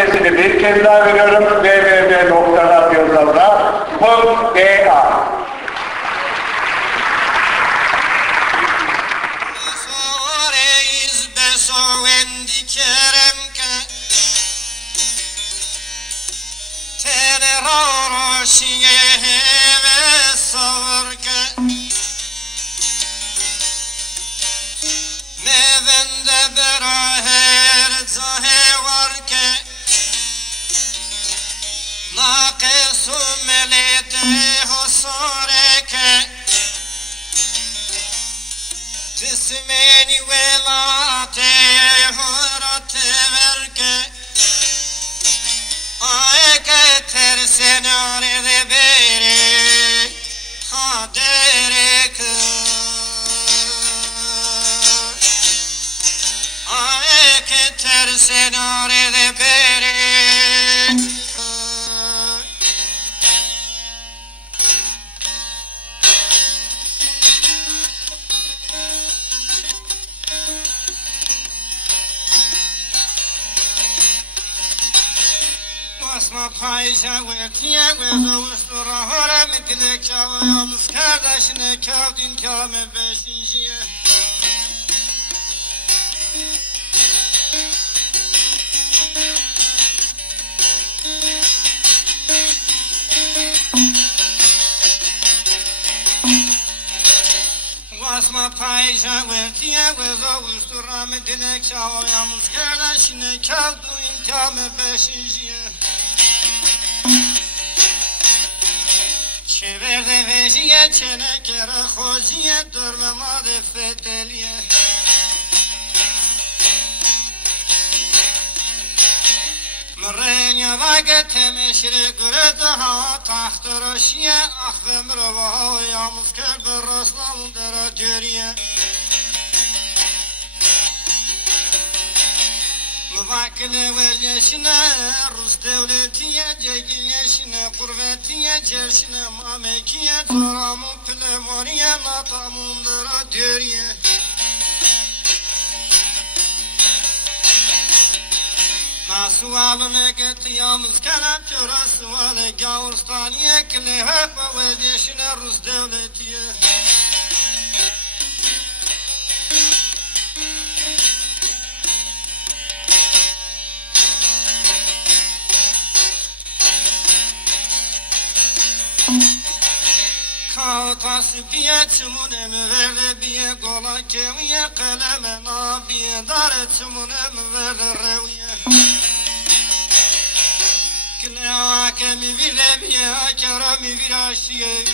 adresini bir kez daha veriyorum. www.radyozaza.da Tismeni velate horate verke Aeke tersenare de bere Haderek Aeke tersenare de bere Asma payşa ve tiye ve zavuştura hora mitile kâvı yalnız kardeşine kâvdin kâme beşinciye Asma payşa ve tiye ve zavuştura mitile kâvı yalnız kardeşine kâvdin kâme beşinciye Çeverde vejiye çenekere hojiye durma madefeteliye Mrenya vage temeşire göre daha tahtırışiye Ahvemir vaha yalnız kerbe rastlan dera ceriye Müvakile vel yeşine Rus devletiye cegil yeşine Kurvetiye cerşine mamekiye Zoramın plemoniye natamundara deriye Nasuvalını geti yalnız kelam çöre suvale Gavurstaniye kile hep vel yeşine Rus devletiye Tasbiye çumunem verdi biye gola keviye kaleme nabiye dare çumunem verdi reviye Kile hakemi vile biye hakerami viraşiye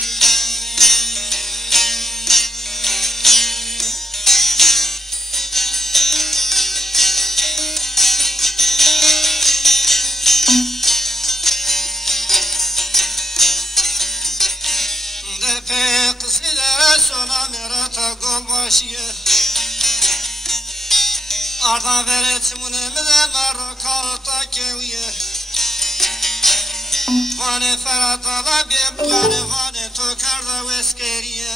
Arda veret munemde narro kalta keviye Vane feratala bebgane vane tokarda veskeriye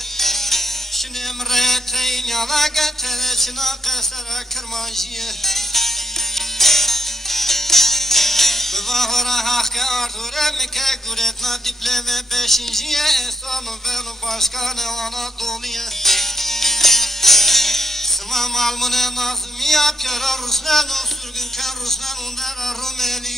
Şinem reteyn yala getene çina kesere kırmanciye Bevahora hakkı arture mike guretna dipleme beşinciye Esanu benu başkanı Anadolu'ya Malmune nazım yapıyor Ruslan o sürgün kan Ruslan ondara Rumeli